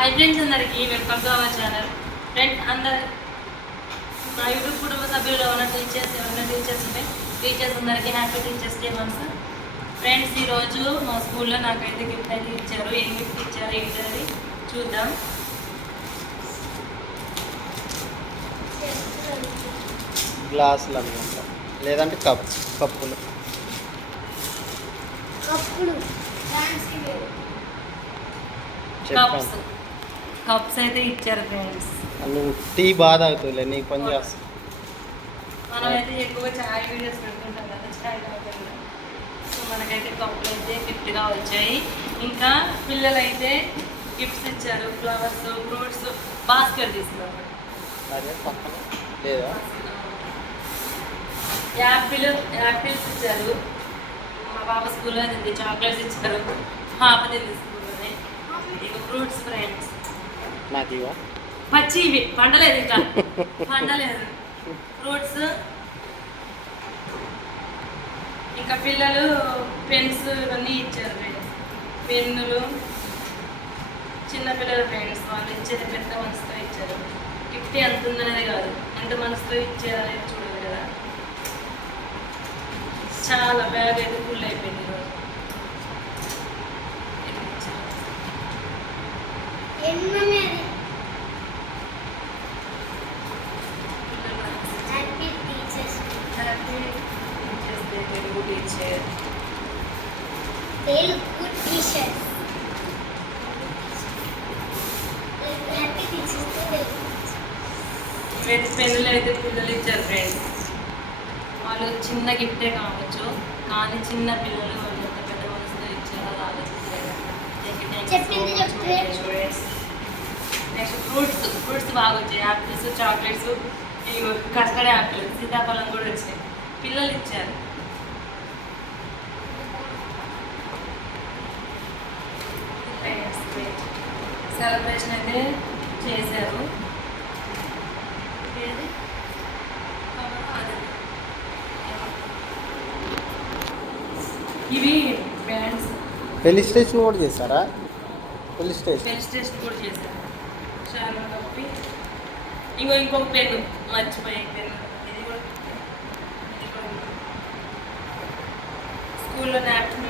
Hi friends అందరికీ welcome to our channel friend అందరు మా యూట్యూబ్ కుటుంబ సభ్యులు ఎవరైనా టీచర్స్ ఎవరైనా టీచర్స్ ఉంటే టీచర్స్ అందరికీ happy teachers day months friends ఈరోజు మా స్కూల్లో నాకైతే గిఫ్ట్ అయితే ఇచ్చారు. ఏం గిఫ్ట్ ఇచ్చారు ఏంటది చూద్దాం. గ్లాసులు అనమాట లేదంటే కప్ కప్పులు. కప్పులు. కప్స్ కప్స్ అయితే ఇచ్చారు ఫ్రెండ్స్ నువ్వు టీ బాధ అవుతుందిలే నీకు పని చేస్తా. మనమైతే ఎక్కువగా చాయ్ వీడియోస్ పెడుతుంటాం కదా చాయ్ తాగుతాం సో మనకైతే కప్పులు అయితే గిఫ్ట్గా వచ్చాయి. ఇంకా పిల్లలైతే గిఫ్ట్స్ ఇచ్చారు ఫ్లవర్స్ ఫ్రూట్స్ బాస్కెట్ తీసుకున్నారు యాపిల్ యాపిల్స్ ఇచ్చారు. మా పాప స్కూల్లో తింది చాక్లెట్స్ ఇచ్చారు. పాప తింది స్కూల్లోనే. ఇక ఫ్రూట్స్ ఫ్రెండ్స్ నాకు ఇవా పచ్చి ఇవి. పండలేదు ఇంకా. పండలేదు. ఫ్రూట్స్. ఇంకా పిల్లలు పెన్స్ ఇవన్నీ ఇచ్చారు పెన్నులు. చిన్న పిల్లల ఫ్రెండ్స్ వాళ్ళు ఇచ్చేది పెద్ద మనసుతో ఇచ్చారు. గిఫ్ట్ ఎంత ఉందనేది కాదు. ఎంత మనసుతో ఇచ్చారనేది చూడాలి కదా. చాలా బ్యాగ్ అయితే ఫుల్ అయిపోయింది ఈరోజు. ఇది ఇచ్చారు. ఎన్నమే పిల్లలు happy teachers Telugu teacher Telugu ఇవైతే పెన్నులు అయితే పిల్లలు ఇచ్చారు ఫ్రెండ్స్ వాళ్ళు చిన్న గిఫ్టే కావచ్చు కానీ చిన్న పిల్లలు వాళ్ళు ఎంత పెద్ద మనసుతో ఇచ్చారో ఆలోచించారు. నెక్స్ట్ ఫ్రూట్స్ ఫ్రూట్స్ బాగా వచ్చాయి యాపిల్స్ చాక్లెట్స్ ఇవి కస్టర్డ్ యాపిల్ సీతాఫలం కూడా వచ్చాయి. పిల్లలు ఇచ్చారు. సెలబ్రేషన్ అయితే చేశారు. ఇవి బ్యాండ్స్ పెళ్ళి స్టేషన్ కూడా చేశారా? పెళ్ళి స్టేషన్ టెస్ట్ టెస్ట్ కూడా చేశారు. చాలా కప్పి ఇంకో ఇంకొక పెన్ను మర్చిపోయే పెన్ను ఇది కూడా ఇది స్కూల్లో నాప్కిన్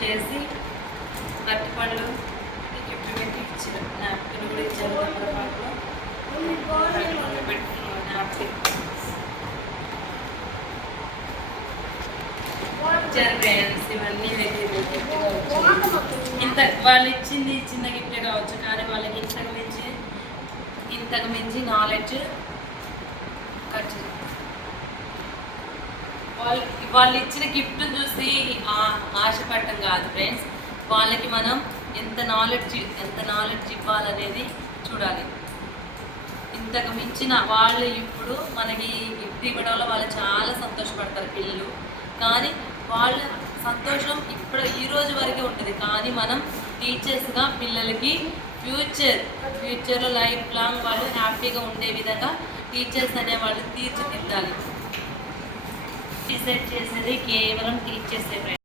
చేసి అరటి పండ్లు గిఫ్ట్ పెట్టి ఇచ్చారు. నాప్కిన్ కూడా ఇచ్చారు తొందర పాటలో పెట్టుకున్నాం నాప్కిన్ ఇచ్చారు ఫ్రెండ్స్ ఇవన్నీ అయితే ఇంత వాళ్ళు ఇచ్చింది చిన్న గిఫ్ట్ కావచ్చు కానీ వాళ్ళకి ఇంతకు మించి నాలెడ్జ్ ఖర్చు వాళ్ళు వాళ్ళు ఇచ్చిన గిఫ్ట్ చూసి ఆశపడటం కాదు ఫ్రెండ్స్ వాళ్ళకి మనం ఎంత నాలెడ్జ్ ఎంత నాలెడ్జ్ ఇవ్వాలనేది చూడాలి. ఇంతకు మించిన వాళ్ళు ఇప్పుడు మనకి గిఫ్ట్ ఇవ్వడంలో వాళ్ళు చాలా సంతోషపడతారు పిల్లలు. కానీ వాళ్ళ సంతోషం ఇప్పుడు ఈ రోజు వరకే ఉంటుంది. కానీ మనం టీచర్స్గా పిల్లలకి ఫ్యూచర్ ఫ్యూచర్లో లైఫ్ లాంగ్ వాళ్ళు హ్యాపీగా ఉండే విధంగా టీచర్స్ అనే వాళ్ళు తీర్చిదిద్దాలి. డిసైడ్ చేసేది కేవలం టీచర్సే